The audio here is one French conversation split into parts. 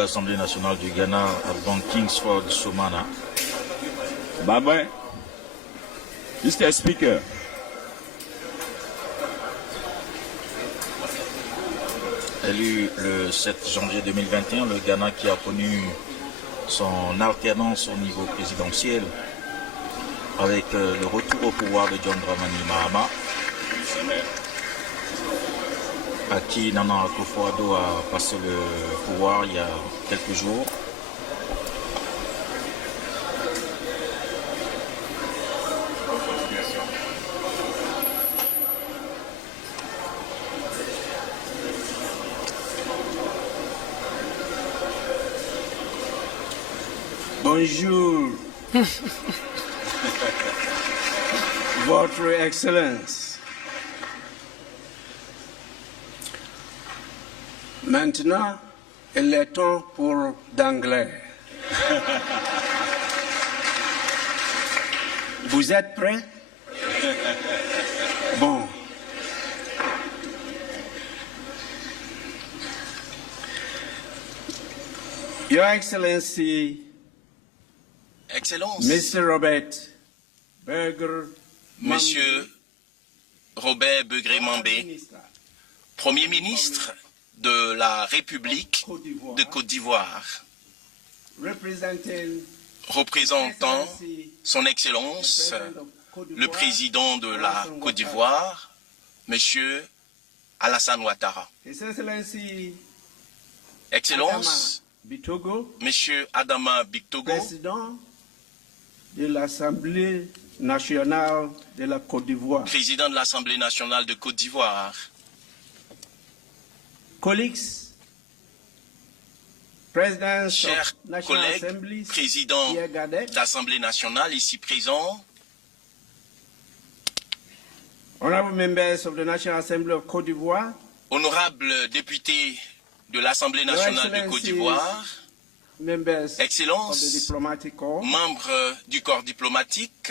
L'Assemblée nationale du Ghana, Van Kingsford Soumana. Bye-bye. Mr. Speaker. Élu le 7 janvier 2021, le Ghana qui a connu son alternance au niveau présidentiel avec le retour au pouvoir de John Dramani Mahama, à qui Nana Akufo-Addo a passé le pouvoir il y a quelques jours. Bonjour, Votre Excellence. Maintenant, il est temps pour d'anglais. Vous êtes prêts? Bon. Your Excellency, Excellence, Mr. Robert Berger, Monsieur Robert Begré-Mambé, Premier ministre de la République de Côte d'Ivoire, représentant Son Excellence, le président de la Côte d'Ivoire, Monsieur Alassane Ouattara. Excellence, Monsieur Adama Bictogo, président de l'Assemblée nationale de la Côte d'Ivoire. président de l'Assemblée nationale de Côte d'Ivoire. Colleagues, presidents Chers of national collègues, assemblies, président here gathered, d'Assemblée nationale ici présents, honorable members of the National Assembly of Côte d'Ivoire, honorables députés de l'Assemblée nationale de Côte d'Ivoire, members of the Excellences, diplomatic corps, membres du corps diplomatique,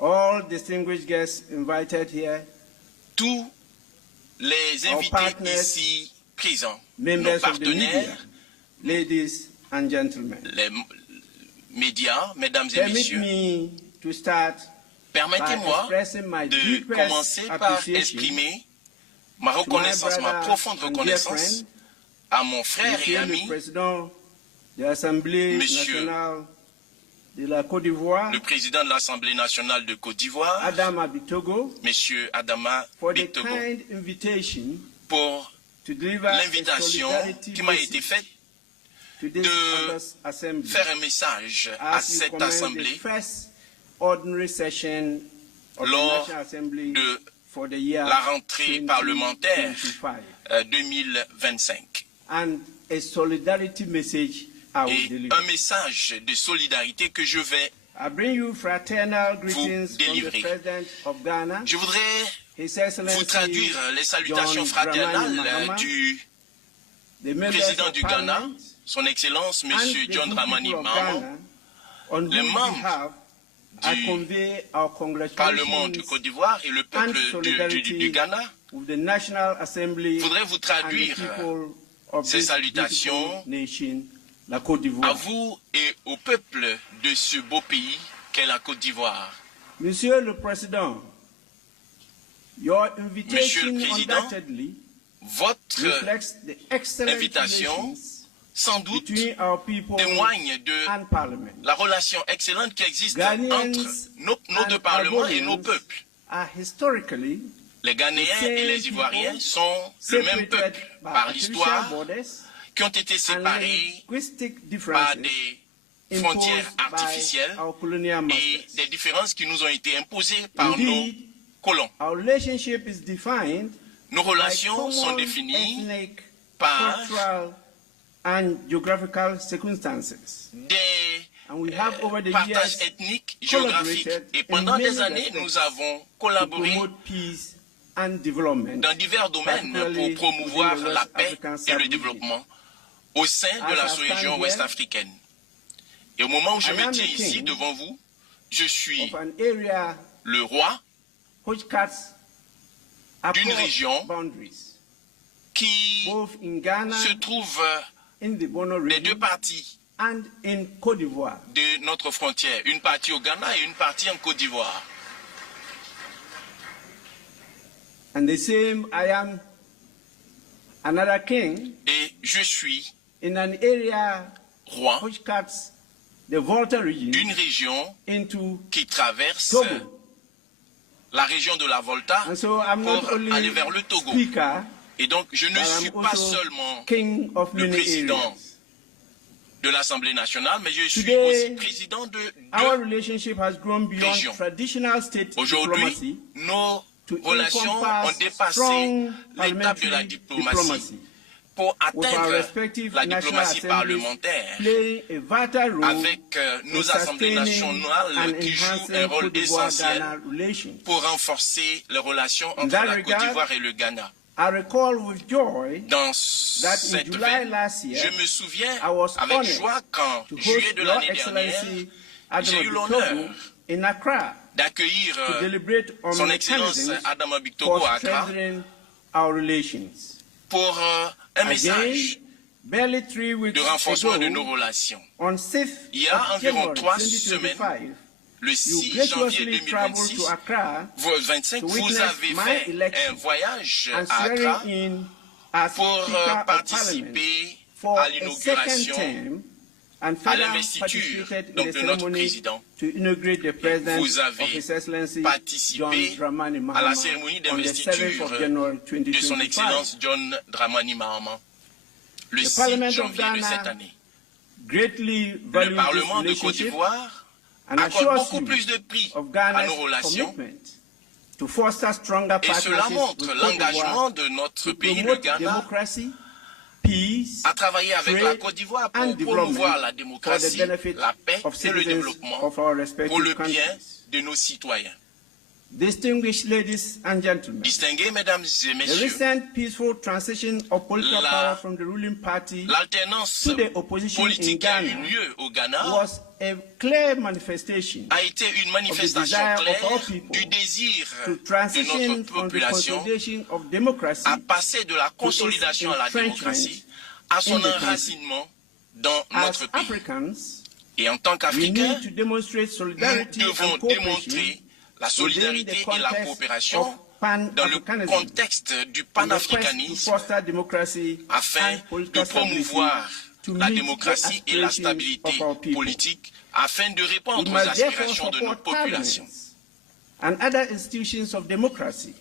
all distinguished guests invited here, tous les invités partners, ici présents, nos members of the media, partenaires, ladies and gentlemen. les médias, mesdames et Permit messieurs, me to start by permettez-moi expressing my de deepest commencer par appreciation exprimer ma to my reconnaissance, ma brother profonde and dear reconnaissance friend, à mon frère et Monsieur le ami, Président de l'Assemblée Monsieur nationale de la Côte d'Ivoire, le président de l'Assemblée nationale de Côte d'Ivoire, Adama Bictogo, Monsieur Adama for the Bictogo, kind invitation pour to deliver a l'invitation solidarity qui m'a message été faite to this de August Assembly faire un message à as we cette commence assemblée the first ordinary session of the lors National Assembly de for the year la rentrée parlementaire 2025. 2025. And a solidarity message I will Et deliver. un message de solidarité que je vais, I bring you fraternal greetings from the délivrer. President of Ghana, je voudrais His vous Excellency traduire les salutations John Dramani fraternales Mahama, du the members président of du Ghana, Parliament, son Excellence and Monsieur the John good Dramani people of Mahama, Ghana, on les whose membres behalf I du convey our Parlement de congratulations Côte d'Ivoire et le and peuple solidarity du Ghana. with the National Assembly Je voudrais vous and the traduire people of ces this salutations beautiful nation, la Côte à d'Ivoire. vous et au peuple de ce beau pays qu'est la Côte d'Ivoire. Monsieur le Président, your invitation Monsieur le Président, undoubtedly Votre reflects the excellent invitation, relations sans doute, between our people témoigne de and Parliament. la relation excellente qui existe Ghanaians entre nos deux and parlements et nos Ivorians peuples. are historically Les Ghanéens et les Ivoiriens sont le même separated peuple by par artificial l'histoire, borders qui ont été and séparés linguistic par differences des frontières imposed by artificielles our colonial et masters. des différences qui nous ont été imposées par nos Indeed, colons. our relationship is defined Nos by relations sont common définies ethnic, par cultural, and geographical circumstances. des And we have over the partages years ethniques, géographiques. Et pendant in des many années, respects nous avons to collaboré promote peace and development dans divers domaines particularly pour promouvoir within the la West paix African et le sub-region. développement au sein de As la I stand sous-région here, ouest-africaine. Et au moment où je I me am tiens the ici king devant vous, je suis of an area le roi which cuts d'une across région boundaries, qui both in Ghana se trouve in the Bono des deux region parties and in Côte d'Ivoire. de notre frontière, une partie au Ghana et une partie en Côte d'Ivoire. And the same, I am another king Et je suis in an area roi which cuts the Volta region d'une région into qui traverse Togo. la région de la Volta And so I'm not pour only aller vers le Togo. speaker, Et donc, je ne but suis I'm pas also seulement king of le many président areas. de l'Assemblée nationale, mais je suis Today, aussi président de Our deux relationship has grown beyond régions. traditional state Aujourd'hui, diplomacy nos to relations ont encompass dépassé strong l'étape de la parliamentary diplomatie pour with our atteindre respective la national diplomatie assemblies parlementaire playing a vital role avec in nos assemblées sustaining nationales and qui jouent un enhancing rôle Côte d'Ivoire-Ghana essentiel relations. pour renforcer les relations entre that la Côte regard, d'Ivoire et le Ghana. I recall with joy Dans that in cette July veine, last year, je me souviens I was avec honored joie qu'en to juillet host de Your l'année dernière, Excellency j'ai eu Adama l'honneur Bitogo in Accra d'accueillir to deliberate on son Excellence mechanisms Adama Bitogo for à Accra strengthening our relations. pour un message Again, barely 3 weeks de renforcement ago, de nos relations. on 6th Il y a of environ January 3 2025, Le you 6 janvier graciously traveled 2026, to Accra 25, to vous witness avez my fait election un voyage and à Accra swearing in as pour Speaker of Parliament participer for à a second l'inauguration term and à further l'investiture participated in donc the de notre ceremony président. to inaugurate the President Vous of avez His Excellency participé John Dramani à la Mahama cérémonie on the 7th of d'investiture January de son 2025. Excellence John Dramani Mahama le The 6 Parliament of janvier de Ghana cette année. Greatly Le values Parlement this de Côte relationship d'Ivoire and accorde assures beaucoup you plus de prix of à Ghana's nos relations commitment to foster stronger et cela partnerships montre with Côte l'engagement d'Ivoire de notre to pays, le promote Ghana, democracy, peace, à travailler avec la trade Côte d'Ivoire and pour promouvoir la development for the démocratie, benefit la paix of et le citizens développement of our respective pour le bien countries. de nos citoyens. Distinguished ladies and gentlemen, Distingués, mesdames et the messieurs, recent peaceful transition of political La- power from the ruling party l'alternance to the opposition in politique qui a eu Ghana lieu au Ghana was a clear manifestation a été une manifestation desire of claire our people du désir to de transition notre from the population consolidation of democracy à passer de la consolidation à la démocratie à son in the country. enracinement dans As notre pays. Africans, Et en tant we qu'Africains, need to demonstrate nous solidarity devons and cooperation démontrer la within solidarité the et la context coopération of dans le Pan-Africanism contexte du in the quest to panafricanisme foster democracy afin and de political stability promouvoir to la meet the démocratie et la aspirations stabilité of our people. politique afin de We répondre aux must therefore aspirations de notre support population. parliaments and other institutions of democracy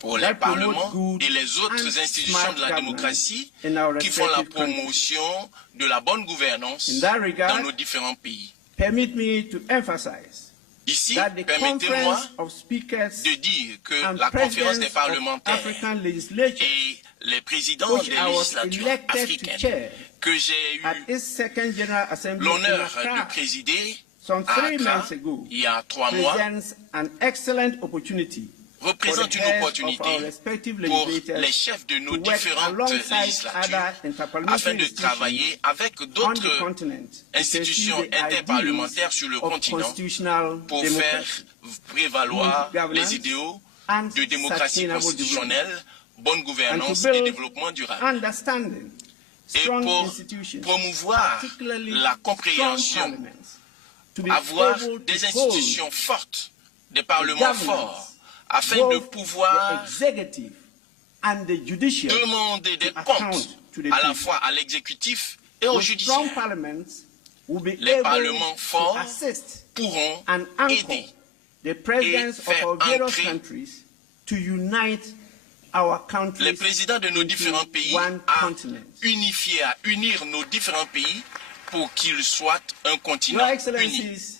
Pour les that promote parlements good et les autres and institutions smart de la governance démocratie in our qui font la respective countries. promotion de la bonne gouvernance In that regard, dans nos différents pays. Permit me to emphasize Ici, that the permettez-moi Conference of Speakers de dire que and la conférence Presidents des of parlementaires African Legislature, et les présidents which des I was législatures elected to africaines chair que j'ai at eu its second General Assembly in l'honneur Accra de présider some à 3 Accra months ago, il y a 3 mois presents an excellent opportunity for représente the une heads of opportunité our respective pour legislators les chefs de nos to work différentes alongside législatures other afin interparliamentary de institutions travailler avec on the d'autres continent to institutions pursue the interparlementaires ideals sur le of continent constitutional pour democracy, faire prévaloir good governance, les idéaux and de démocratie sustainable constitutionnelle, bonne and gouvernance to et build développement durable. understanding, Et strong pour institutions, promouvoir particularly la strong compréhension, parliaments, to be avoir able des to hold institutions fortes, des parlements governance, forts, afin de both pouvoir the executive and the judiciary demander des to account comptes to the à la people. fois à l'exécutif et au With strong judiciaire. parliaments will be Les able parlements to forts assist pourront and anchor aider the presidents of faire our various ancrer countries to unite our les countries présidents de nos into différents pays one à continent. unifier, à unir nos différents pays pour qu'ils soient un Your continent uni. Excellencies,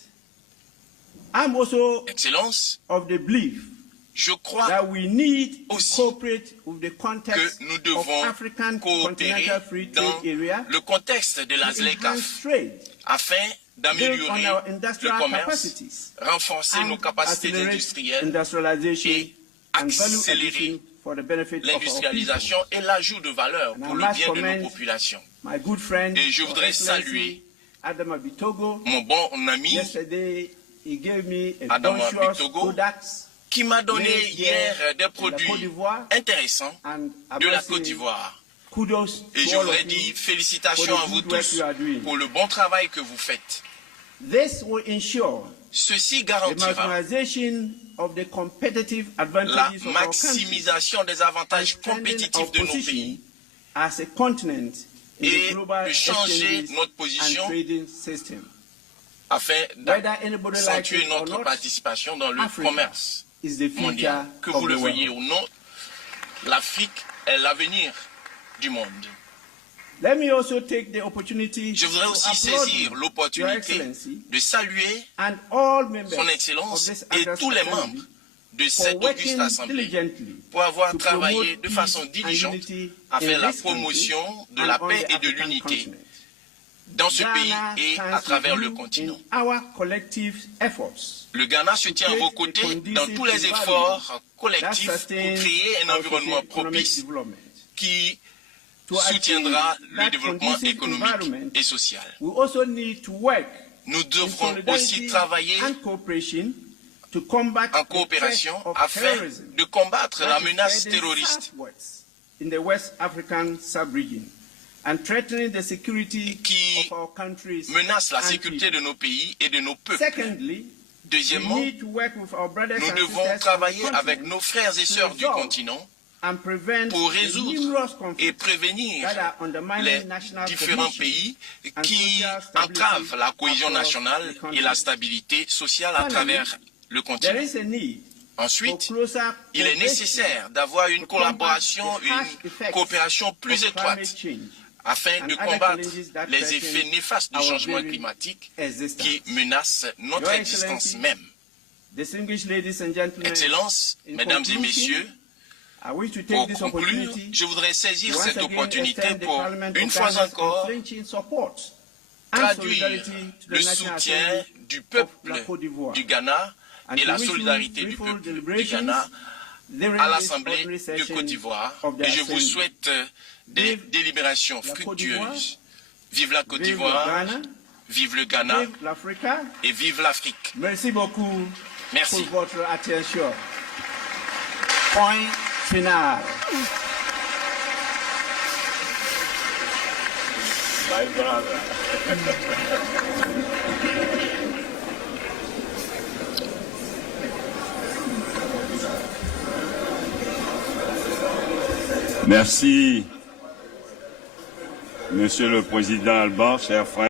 I'm also Excellence, of the belief je crois that we need to aussi cooperate with the que context nous of devons African coopérer Continental Free dans Trade Area le contexte de la to ZLECAf enhance trade, afin build on d'améliorer our le industrial commerce, capacities, renforcer nos and capacités accelerate industrielles industrialization et and value accélérer addition for the benefit of our people. l'industrialisation et l'ajout de valeur pour And I le must bien de commend nos populations. My good friend, Et je Your voudrais Excellency saluer Adama Bitogo. Mon bon ami Yesterday, he gave me a Adama bunch Bitogo, products qui m'a donné made hier here des in the Côte produits d'Ivoire, intéressants and I de la must Côte say, d'Ivoire. kudos Et je to all voudrais of you. dire félicitations à vous good work tous you are doing. pour le bon travail que vous faites. This will ensure Ceci the garantira maximization of the competitive la advantages of our country maximisation des and avantages strengthen compétitifs our de nos position pays as a continent in et the global de changer exchanges notre and position trading system. afin Whether anybody likes d'accentuer it or notre not, participation dans le Africa commerce is the future mondial. Que of vous the le voyez world. ou non, l'Afrique est l'avenir du monde. Let me also take the opportunity Je voudrais to aussi applaud saisir you, Your l'opportunité Excellency, de saluer and all members Son of Excellence this et August tous les Assembly membres de for cette auguste working assemblée diligently pour avoir to travaillé promote de peace façon and diligente unity à faire in la this country promotion de and la on paix the et de African l'unité continent. dans ce pays Ghana et stands à travers with le you continent. in our collective efforts Le Ghana se tient à vos côtés dans tous les efforts collectifs pour créer un environnement propice qui soutiendra le développement économique et social. We also need to work Nous in devrons aussi solidarity travailler and cooperation to combat en the coopération threat of afin terrorism de combattre la that is menace spreading terroriste southwards in the West African sub-region and threatening the security qui of our countries menace la and sécurité people. de nos pays et de nos peuples. Secondly, Deuxièmement, we need to work with our brothers nous and devons sisters travailler on the avec continent nos frères et sœurs du resolve continent and prevent pour the résoudre numerous et conflicts prévenir that are undermining les national différents cohesion pays and qui social stability entravent la cohésion across nationale the country. et la stabilité sociale à Finally, travers le There continent. is a need for Ensuite, closer il est cooperation nécessaire d'avoir une to combat collaboration, the harsh une effects coopération plus of étroite climate change afin and de other combattre challenges that les threaten effets néfastes du our changement very climatique existence. qui menacent notre Your existence Excellency, même. Distinguished ladies and gentlemen, Excellences, in Mesdames et conclusion, Messieurs, I wish to pour take this conclure, opportunity je voudrais saisir to once cette again opportunité extend the pour, Parliament une of fois Ghana's encore, unflinching support and traduire solidarity to the le National soutien Assembly du of peuple la Côte d'Ivoire. du Ghana And et to la wish you solidarité du fruitful peuple du deliberations Ghana during à this l'Assemblée ordinary de session Côte d'Ivoire. of the Et je vous Assembly. souhaite des Vive délibérations la Côte d'Ivoire, fructueuses. Vive la Côte vive le d'Ivoire, Ghana, vive le Ghana vive l'Africa. et vive l'Afrique. Merci beaucoup Merci. pour votre attention. Point final. My brother. Merci, Monsieur le Président Alban, chers frères.